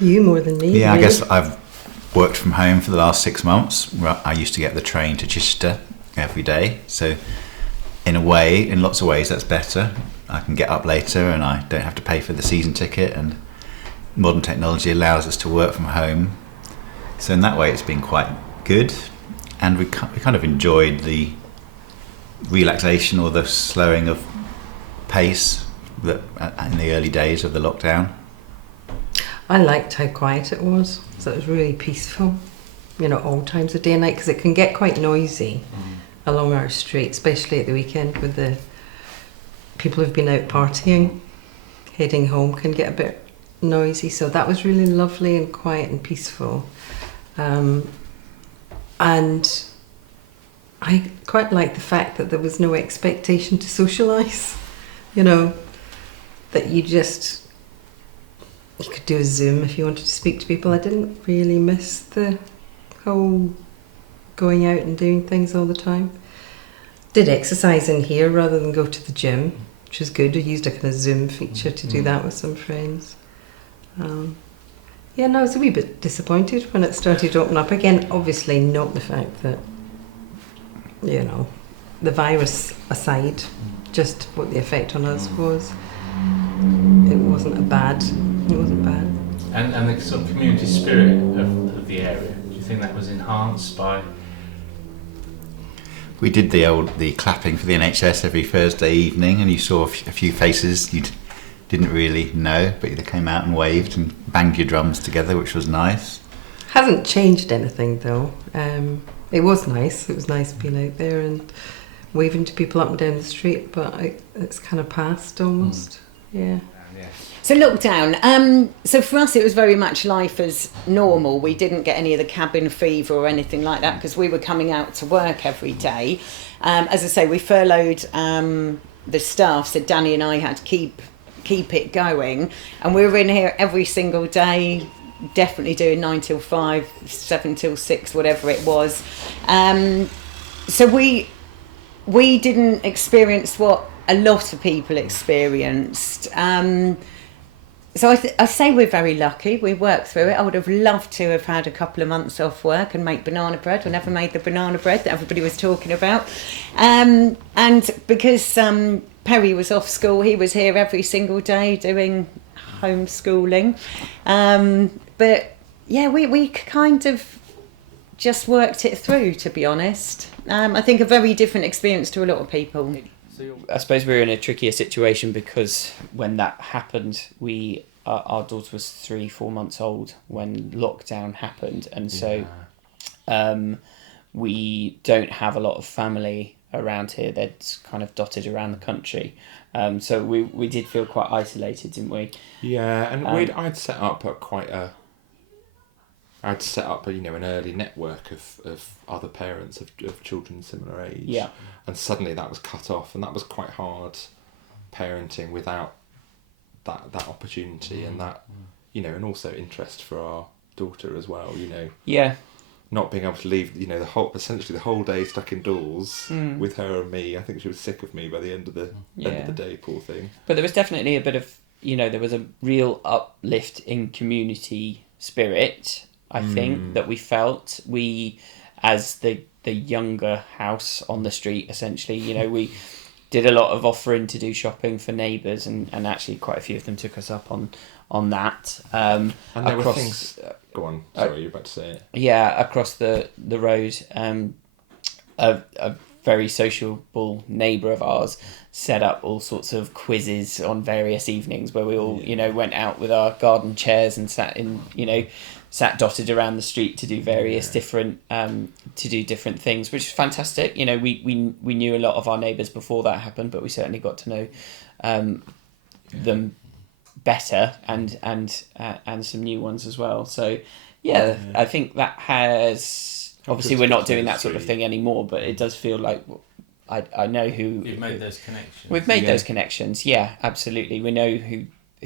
You more than me. Yeah, I really. guess I've worked from home for the last 6 months. I used to get the train to Chichester every day, so in a way, in lots of ways, that's better. I can get up later and I don't have to pay for the season ticket, and modern technology allows us to work from home. So in that way, it's been quite good, and we kind of enjoyed the relaxation or the slowing of pace that in the early days of the lockdown. I liked how quiet it was, so it was really peaceful, all times of day and night, because it can get quite noisy along our street, especially at the weekend with the people who've been out partying. Heading home can get a bit noisy, so that was really lovely and quiet and peaceful. And I quite liked the fact that there was no expectation to socialise, that you could do a Zoom if you wanted to speak to people. I didn't really miss the whole going out and doing things all the time. Did exercise in here rather than go to the gym, which was good. I used a kind of Zoom feature to do that with some friends. I was a wee bit disappointed when it started to open up again. Obviously not the fact that, the virus aside, just what the effect on us was. It wasn't bad. And the sort of community spirit of the area, do you think that was enhanced by... We did the clapping for the NHS every Thursday evening, and you saw a few faces you didn't really know, but they came out and waved and banged your drums together, which was nice. Hasn't changed anything though. It was nice. It was nice being out there and waving to people up and down the street, but it's kind of passed almost. Yeah. So lockdown, so for us it was very much life as normal. We didn't get any of the cabin fever or anything like that because we were coming out to work every day. As I say, we furloughed the staff, so Danny and I had to keep it going, and we were in here every single day, definitely doing 9 till 5, 7 till 6, whatever it was. So we didn't experience what a lot of people experienced. So I say we're very lucky. We worked through it. I would have loved to have had a couple of months off work and make banana bread. We never made the banana bread that everybody was talking about. And because Perry was off school, he was here every single day doing homeschooling. But yeah, we kind of just worked it through, to be honest. I think a very different experience to a lot of people. So I suppose we were in a trickier situation because when that happened, our daughter was 3-4 months old when lockdown happened, and so we don't have a lot of family around here. They're kind of dotted around the country, so we did feel quite isolated, didn't we? Yeah, and I'd set up an early network of other parents of children similar age. Yeah. And suddenly that was cut off, and that was quite hard parenting without that opportunity and that, and also interest for our daughter as well, Yeah. Not being able to leave, essentially the whole day stuck indoors with her and me. I think she was sick of me by the end of the day, poor thing. But there was definitely a bit of, there was a real uplift in community spirit, I think, that we felt. We, as the younger house on the street, essentially, we did a lot of offering to do shopping for neighbours, and actually quite a few of them took us up on that. And there were things... Go on, sorry, you're about to say it. Yeah, across the road, a very sociable neighbour of ours set up all sorts of quizzes on various evenings where we all, went out with our garden chairs and sat dotted around the street to do various different things, which is fantastic. We knew a lot of our neighbours before that happened, but we certainly got to know them better and some new ones as well. So I think that has, obviously we're not doing that sort of thing anymore, but it does feel like I know who you've made those connections. We've made those connections. Yeah, absolutely. We know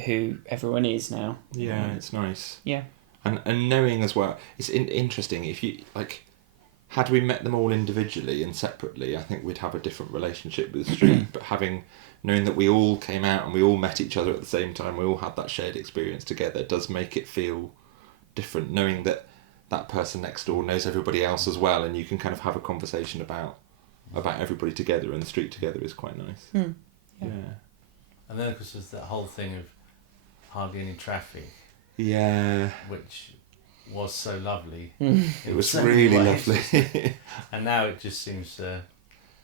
who everyone is now. Yeah, it's nice. Yeah. And knowing as well, it's interesting if you had we met them all individually and separately, I think we'd have a different relationship with the street. But knowing that we all came out and we all met each other at the same time, we all had that shared experience together, does make it feel different. Knowing that that person next door knows everybody else as well, and you can kind of have a conversation about everybody together and the street together is quite nice. Yeah. And then of course there's that whole thing of hardly any traffic. Yeah. Which was so lovely. It was so really many ways. lovely. And now it just seems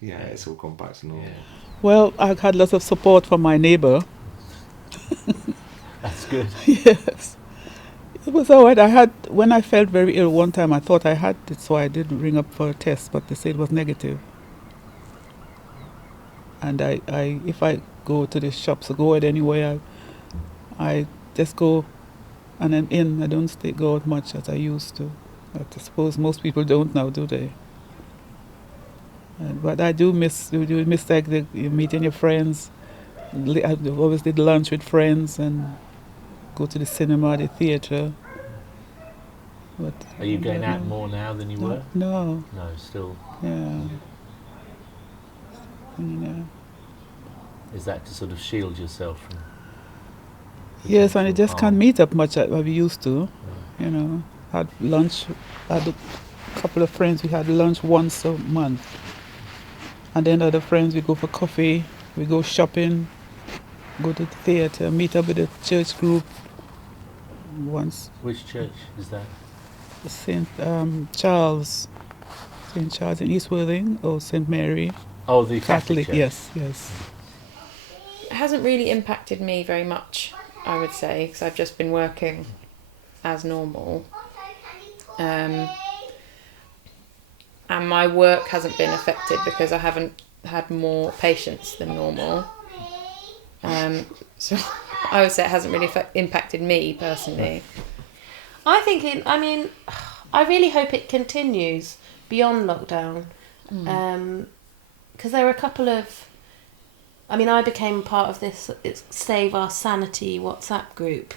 It's all gone back to normal. yeah. Well, I had lots of support from my neighbour. That's good. Yes. It was all right. When I felt very ill one time, I thought I had it, so I did ring up for a test, but they said it was negative. And I if I go to the shops or go out anywhere, I just go and then in. I don't go out much as I used to. But I suppose most people don't now, do they? But I do miss like you meeting your friends. I always did lunch with friends and go to the cinema, the theatre. But Are you going out more now than you were? No. No, still. Yeah. Yeah. Is that to sort of shield yourself from? Yes, and I potential just can't harm? meet up much as we used to. You know, had lunch. I had a couple of friends. We had lunch once a month, and then other friends we go for coffee. We go shopping, go to the theatre, meet up with the church group. Once Which church is that? St. Charles in East Worthing, or St. Mary. Oh, the Catholic church. Yes. It hasn't really impacted me very much, I would say, because I've just been working as normal. And my work hasn't been affected because I haven't had more patients than normal. So I would say it hasn't really impacted me personally. I really hope it continues beyond lockdown. Because there were a couple of... I became part of this Save Our Sanity WhatsApp group,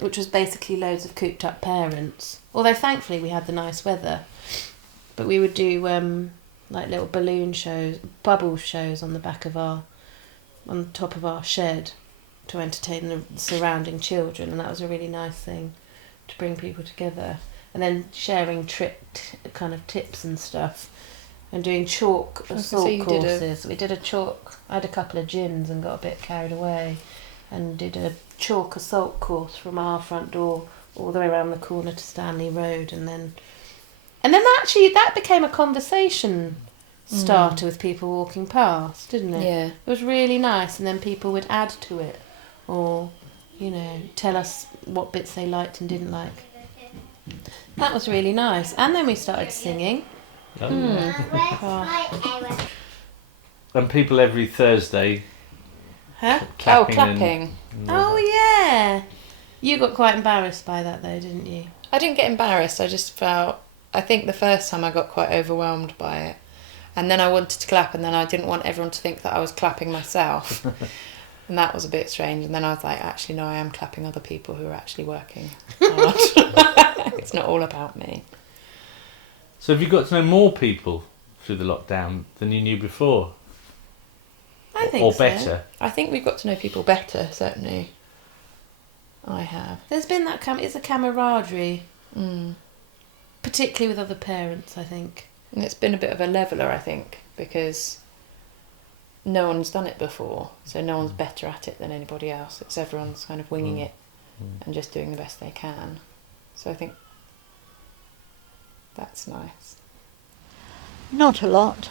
which was basically loads of cooped up parents. Although thankfully we had the nice weather. But we would do like little balloon shows, bubble shows on the top of our shed to entertain the surrounding children, and that was a really nice thing to bring people together. And then sharing kind of tips and stuff, and doing chalk assault courses. We did a chalk. I had a couple of gins and got a bit carried away, and did a chalk assault course from our front door all the way around the corner to Stanley Road, and then that became a conversation starter with people walking past, didn't it? Yeah. It was really nice, and then people would add to it, or tell us what bits they liked and didn't like. That was really nice. And then we started singing. And people every Thursday. Huh? Clapping. Oh yeah. You got quite embarrassed by that though, didn't you? I didn't get embarrassed. I just felt... I think the first time I got quite overwhelmed by it. And then I wanted to clap, and then I didn't want everyone to think that I was clapping myself. And that was a bit strange. And then I was like, actually, no, I am clapping other people who are actually working hard. It's not all about me. So have you got to know more people through the lockdown than you knew before? I think Or so. better? I think we've got to know people better, certainly. I have. There's been that it's a camaraderie, particularly with other parents, I think. And it's been a bit of a leveller, I think, because no one's done it before, so no one's better at it than anybody else. It's everyone's kind of winging it and just doing the best they can. So I think that's nice. Not a lot.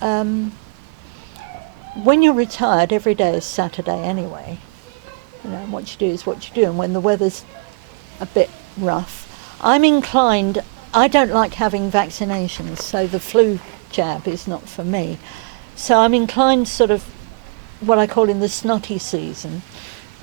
When you're retired, every day is Saturday anyway. What you do is what you do, and when the weather's a bit rough, I'm inclined... I don't like having vaccinations, so the flu jab is not for me. So I'm inclined sort of what I call in the snotty season,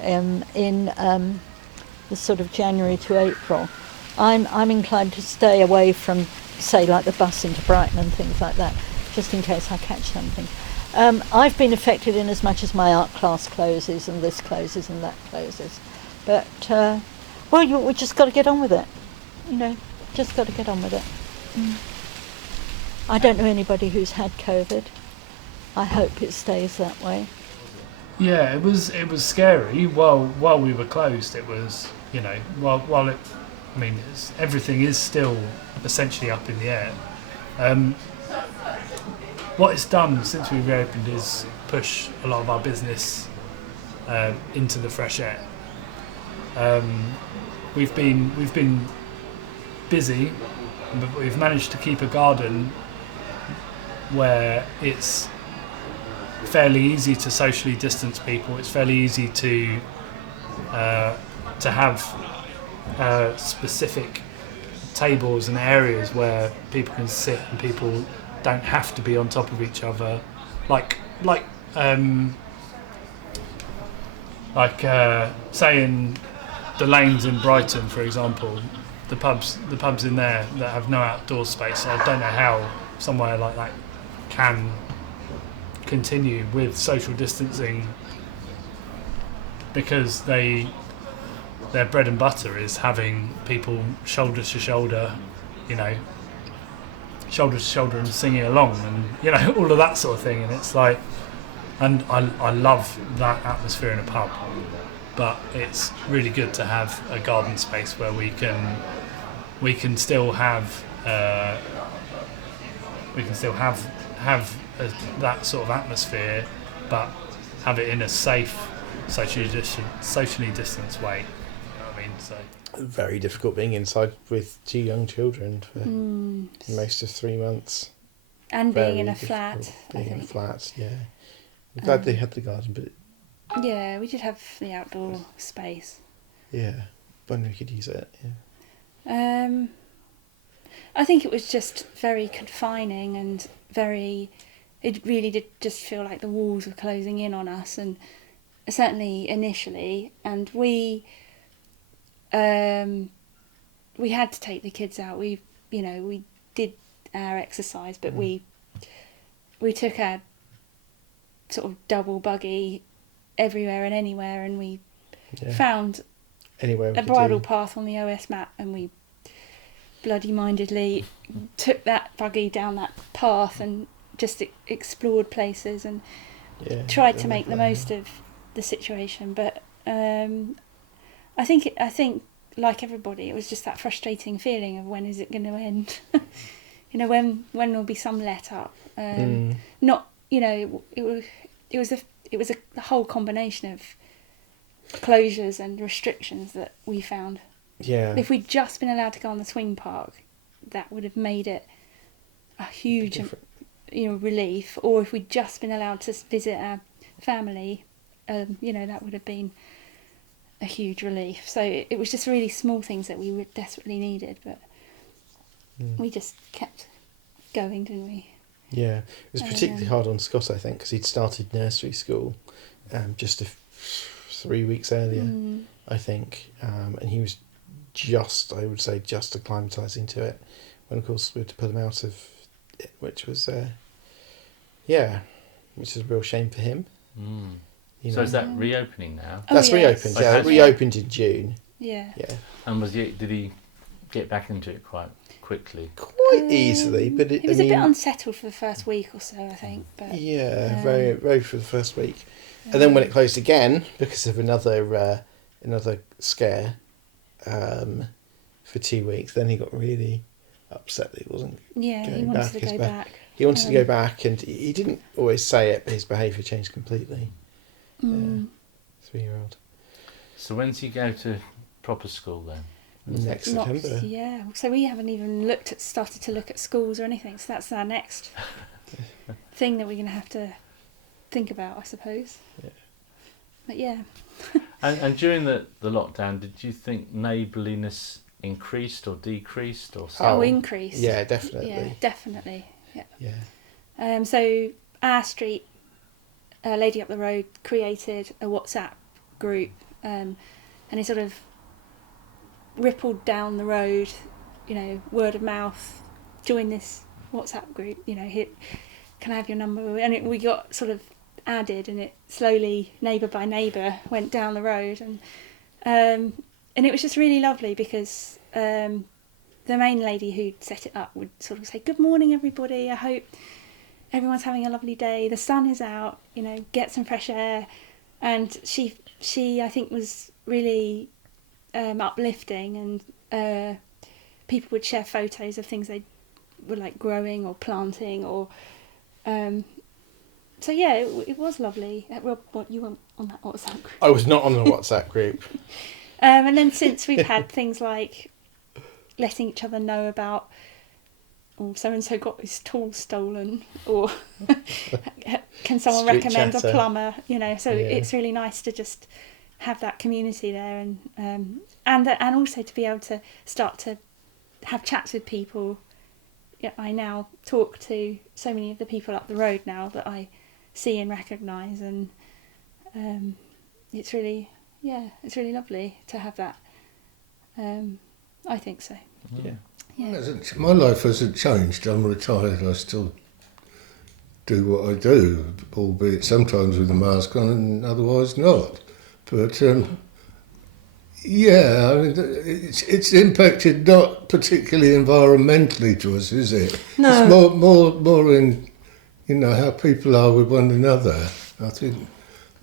in the sort of January to April. I'm inclined to stay away from, say, like the bus into Brighton and things like that, just in case I catch something. I've been affected in as much as my art class closes and this closes and that closes. But, we just got to get on with it, Just got to get on with it. I don't know anybody who's had COVID. I hope it stays that way. Yeah, it was scary. While we were closed, it was, you know, while it, I mean, everything is still essentially up in the air. What it's done since we reopened is push a lot of our business into the fresh air. We've been busy, but we've managed to keep a garden where it's fairly easy to socially distance people. It's fairly easy to have specific tables and areas where people can sit and people don't have to be on top of each other, say in the lanes in Brighton, for example, the pubs in there that have no outdoor space. I don't know how somewhere like that can continue with social distancing, because their bread and butter is having people shoulder to shoulder, you know, shoulder to shoulder and singing along, and you know, all of that sort of thing. And it's like, and I love that atmosphere in a pub, but it's really good to have a garden space where we can still have that sort of atmosphere, but have it in a safe, socially distanced way. You know what I mean? So very difficult being inside with 2 young children for most of 3 months. And Very being in a difficult. flat. Being in a flat, yeah. I'm glad they had the garden, but Yeah, we did have the outdoor space. yeah, when we could use it. Yeah. I think it was just very confining and it really did just feel like the walls were closing in on us, and certainly initially, and we had to take the kids out. We did our exercise, but we took our sort of double buggy everywhere and anywhere, and we found Anywhere we a could bridle do. path on the OS map, and we bloody mindedly took that buggy down that path and just explored places and tried to make the most of the situation. But I think like everybody, it was just that frustrating feeling of when is it going to end? You know, when there'll be some let up. Not, you know, it was a whole combination of closures and restrictions that we found. Yeah. If we'd just been allowed to go on the swing park, that would have made it a huge, relief. Or if we'd just been allowed to visit our family, that would have been a huge relief. So it was just really small things that we desperately needed, but we just kept going, didn't we? Yeah, it was particularly hard on Scott, I think, because he'd started nursery school just 3 weeks earlier, I think, and he was just acclimatising to it when, of course, we had to pull him out of it, which was a real shame for him. You So know. is that reopening now? That's reopened, Like, yeah. It reopened in June. Yeah. Yeah. And did he get back into it quite quickly? Quite easily, but He was a bit unsettled for the first week or so, I think. But very, very for the first week, and then when it closed again because of another scare for 2 weeks, then he got really upset that he wasn't. Yeah, he wanted to go back. He wanted to go back, and he didn't always say it, but his behaviour changed completely. 3-year-old. So when does he go to proper school then? Next September. Yeah, so we haven't even started to look at schools or anything. So that's our next thing that we're going to have to think about, I suppose. Yeah. But yeah. And during the lockdown, did you think neighbourliness increased or decreased or something? Oh, increased. Yeah, definitely. Yeah, definitely. Yeah. Yeah. So our street, a lady up the road created a WhatsApp group, and it sort of rippled down the road, word of mouth, join this WhatsApp group, hit, can I have your number? And we got sort of added, and it slowly, neighbour by neighbour, went down the road, and it was just really lovely because the the main lady who set it up would sort of say, "Good morning, everybody. I hope everyone's having a lovely day. The sun is out. You know, get some fresh air." And she I think was really uplifting, and people would share photos of things they were like growing or planting, or so yeah, it was lovely. Rob, what you were on that WhatsApp group? I was not on the WhatsApp group. And then since we've had things like letting each other know about, oh, so and so got his tools stolen, or can someone Street recommend chatter. a plumber? You know, so Yeah. it's really nice to just have that community there, and also to be able to start to have chats with people. Yeah, I now talk to so many of the people up the road now that I see and recognise, and it's really lovely to have that. I think so. Yeah. Yeah. My life hasn't changed. I'm retired. I still do what I do, albeit sometimes with a mask on and otherwise not. But yeah, I mean, it's impacted not particularly environmentally to us, is it? No. It's more in, you know, how people are with one another. I think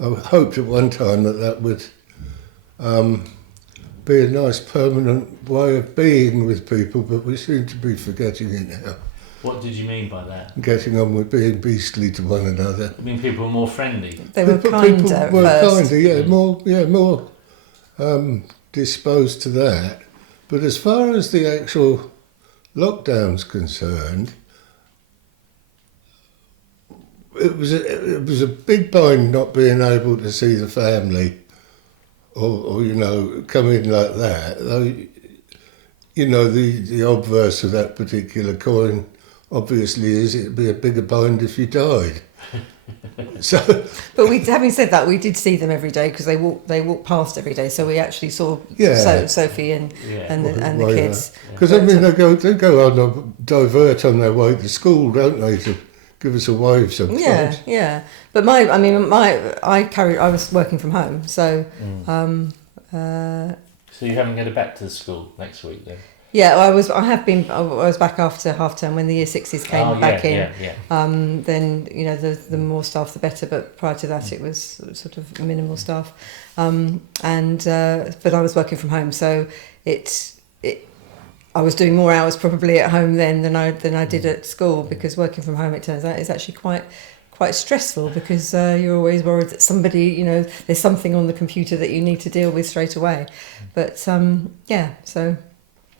I hoped at one time that would be a nice permanent way of being with people, but we seem to be forgetting it now. What did you mean by that? Getting on with being beastly to one another. I mean, people were more friendly. They were People kinder at were first. kinder, more disposed to that. But as far as the actual lockdown's concerned, it was a big bind not being able to see the family, or you know, come in like that. Though, you know, the obverse of that particular coin obviously is it'd be a bigger bind if you died. So, but having said that, we did see them every day because they walked past every day. So we actually saw Sophie and the kids. Because I mean, they go on a divert on their way to school, don't they, to give us a wave sometimes. Yeah. But I was working from home, so. So you haven't going back to the school next week then? Yeah, I was back after half term when the year sixes came back in. Yeah. Then, you know, the more staff the better, but prior to that it was sort of minimal staff. But I was working from home, so I was doing more hours probably at home then than I did at school, because working from home, it turns out, is actually quite stressful, because you're always worried that somebody, you know, there's something on the computer that you need to deal with straight away. But so.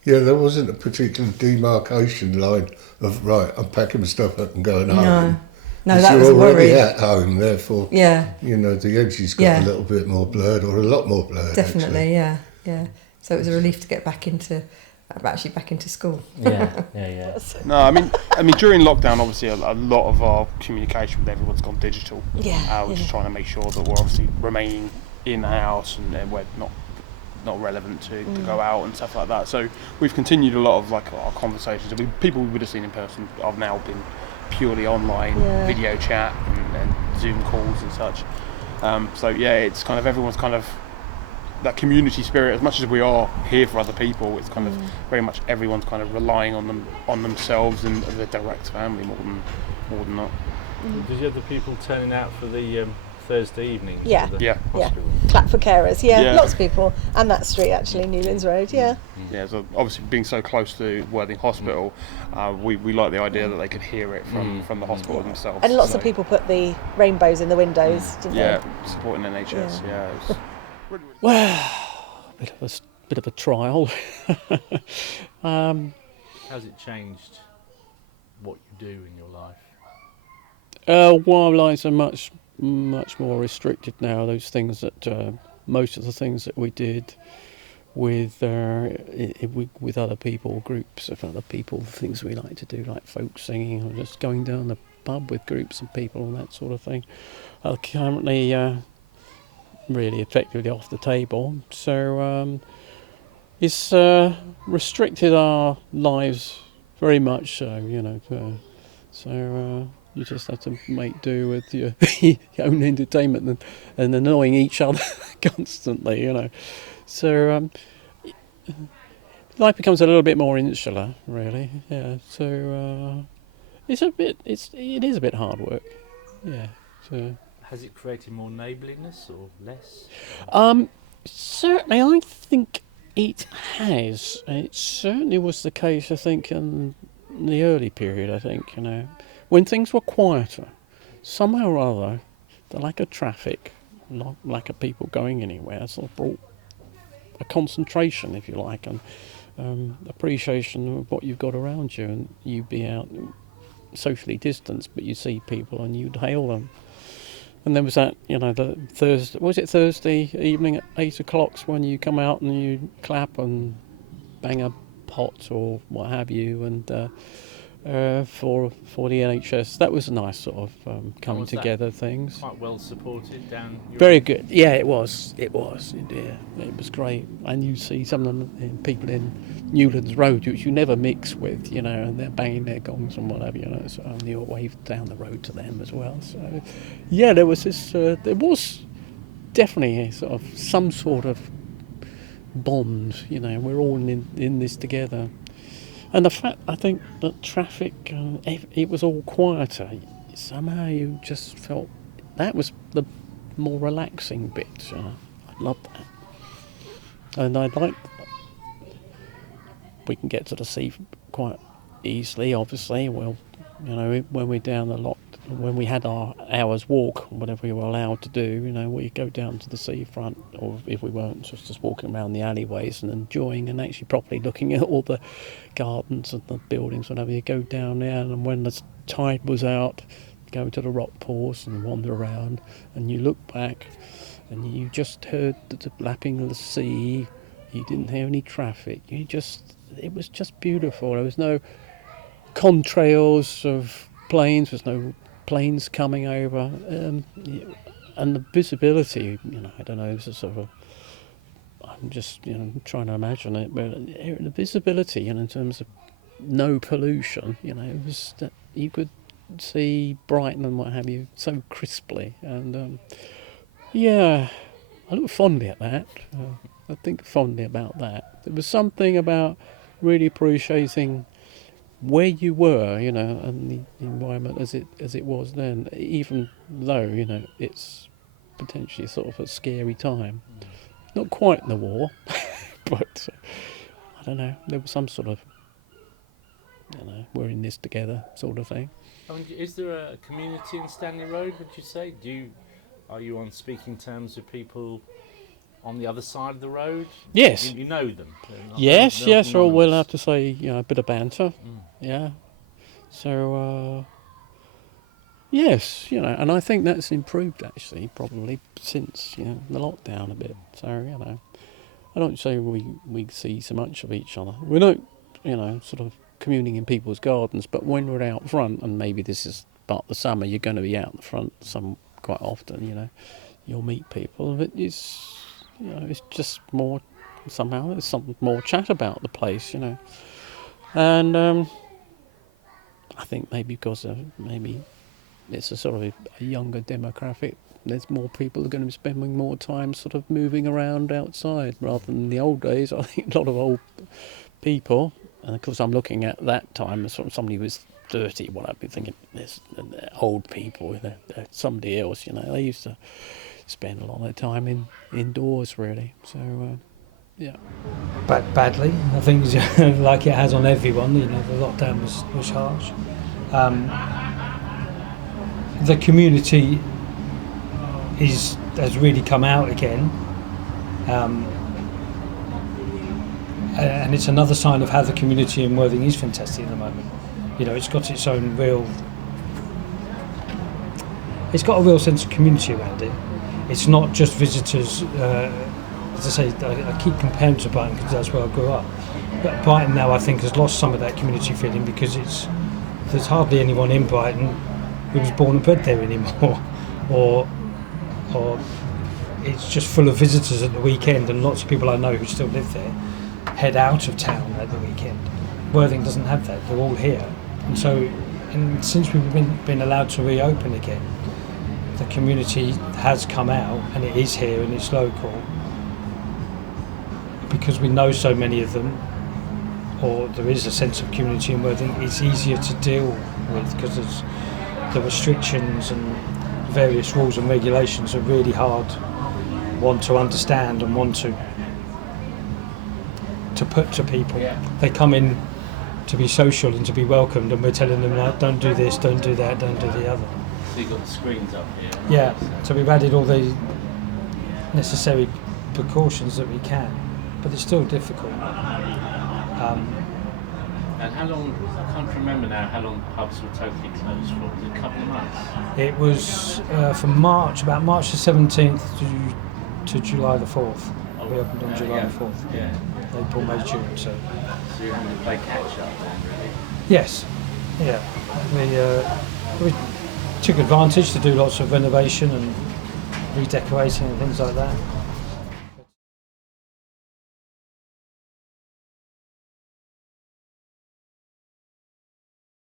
Yeah, there wasn't a particular demarcation line of, right, I'm packing my stuff up and going home. No, that was a worry. You're already at home, therefore, yeah, you know, the edges got a little bit more blurred, or a lot more blurred. Definitely, actually. yeah. So it was a relief to get back into school. Yeah. No, I mean, during lockdown, obviously, a lot of our communication with everyone's gone digital. We're just trying to make sure that we're obviously remaining in the house, and we're not relevant to go out and stuff like that. So we've continued a lot of like our conversations. People we would have seen in person have now been purely online video chat and Zoom calls and such. So yeah, it's kind of everyone's kind of that community spirit. As much as we are here for other people, it's kind of very much everyone's kind of relying on themselves and their direct family more than not. Did you have the people turning out for the Thursday evening? Yeah. Hospital? Clap for carers. Yeah, lots of people, and that street actually, Newlands Road. Yeah. So obviously being so close to Worthing Hospital, we like the idea that they could hear it from the hospital themselves. And lots of people put the rainbows in the windows, didn't they? Supporting NHS. Well, bit of a trial. How's it changed what you do in your life? Our lives are much more restricted now. Those things that most of the things that we did with other people, groups of other people, things we like to do, like folk singing or just going down the pub with groups of people and that sort of thing, are currently really effectively off the table. So it's restricted our lives very much so, you know. So you just have to make do with your own entertainment and annoying each other constantly, you know. So life becomes a little bit more insular, really. Yeah, so it is a bit hard work. Yeah. So has it created more neighbourliness or less? Certainly, I think it has. It certainly was the case, I think, in the early period. I think, when things were quieter, somehow or other, the lack of traffic, lack of people going anywhere, sort of brought a concentration, if you like, and appreciation of what you've got around you, and you'd be out socially distanced, but you see people and you'd hail them. And there was that, the Thursday evening at 8 o'clock when you come out and you clap and bang a pot or what have you, and for the NHS, that was a nice sort of coming together things. Quite well supported down. Very good. Yeah, it was. Yeah, it was great. And you see some of the people in Newlands Road, which you never mix with, and they're banging their gongs and whatever, so only a wave down the road to them as well. So, yeah, there was this. There was definitely sort of some sort of bond. We're all in this together. And the fact, I think, that traffic, it was all quieter. Somehow you just felt that was the more relaxing bit. I loved that. And I like, we can get to the sea quite easily, obviously. Well, when we're down the lot, when we had our hour's walk, whatever we were allowed to do, we go down to the seafront, or if we weren't, just walking around the alleyways and enjoying and actually properly looking at all the gardens and the buildings, whatever. You go down there, and when the tide was out, go to the rock pools and wander around, and you look back and you just heard the lapping of the sea. You didn't hear any traffic. It was just beautiful. There was no contrails of planes. There's no planes coming over, and the visibility. I don't know. It's a sort of. I'm just trying to imagine it, but the visibility, in terms of no pollution, it was that you could see Brighton and what have you so crisply, and I look fondly at that. I think fondly about that. There was something about really appreciating where you were, and the environment as it was then, even though it's potentially sort of a scary time. Not quite in the war, but I don't know. There was some sort of, we're in this together sort of thing. Is there a community in Stanley Road? Would you say? Are you on speaking terms with people on the other side of the road? Yes. You know them? Yes, or we'll have to say, a bit of banter. Yeah. So, yes, and I think that's improved actually, probably since, the lockdown a bit. So, I don't say we see so much of each other. We don't, sort of communing in people's gardens, but when we're out front, and maybe this is part of the summer, you're going to be out in front quite often, you'll meet people, but it's just more, somehow there's some more chat about the place, and I think maybe because maybe it's a sort of a younger demographic, there's more people who are going to be spending more time sort of moving around outside rather than in the old days. I think a lot of old people, and of course I'm looking at that time as sort of somebody who was 30, what I'd be thinking, there's old people, they're somebody else, they used to spend a lot of their time indoors really, so yeah. But badly, I think, like it has on everyone, the lockdown was harsh. The community has really come out again, and it's another sign of how the community in Worthing is fantastic at the moment. It's got its own it's got a real sense of community around it. It's not just visitors. As I say, I keep comparing to Brighton because that's where I grew up. But Brighton now, I think, has lost some of that community feeling because there's hardly anyone in Brighton who was born and bred there anymore, or it's just full of visitors at the weekend, and lots of people I know who still live there head out of town at the weekend. Worthing doesn't have that; they're all here, and since we've been allowed to reopen again, the community has come out, and it is here and it's local. Because we know so many of them, or there is a sense of community in Worthing, it's easier to deal with because the restrictions and various rules and regulations are really hard one to understand and one to put to people. They come in to be social and to be welcomed, and we're telling them, like, don't do this, don't do that, don't do the other. So you've got the screens up here. Yeah, so we've added all the necessary precautions that we can, but it's still difficult. And how long, I can't remember now how long pubs were totally closed for. Was it a couple of months? It was from about March the 17th to July the 4th. We opened on July the 4th. Yeah. April, May, June. So you're having to play catch up then, really? Yes. Yeah. We took advantage to do lots of renovation and redecorating and things like that.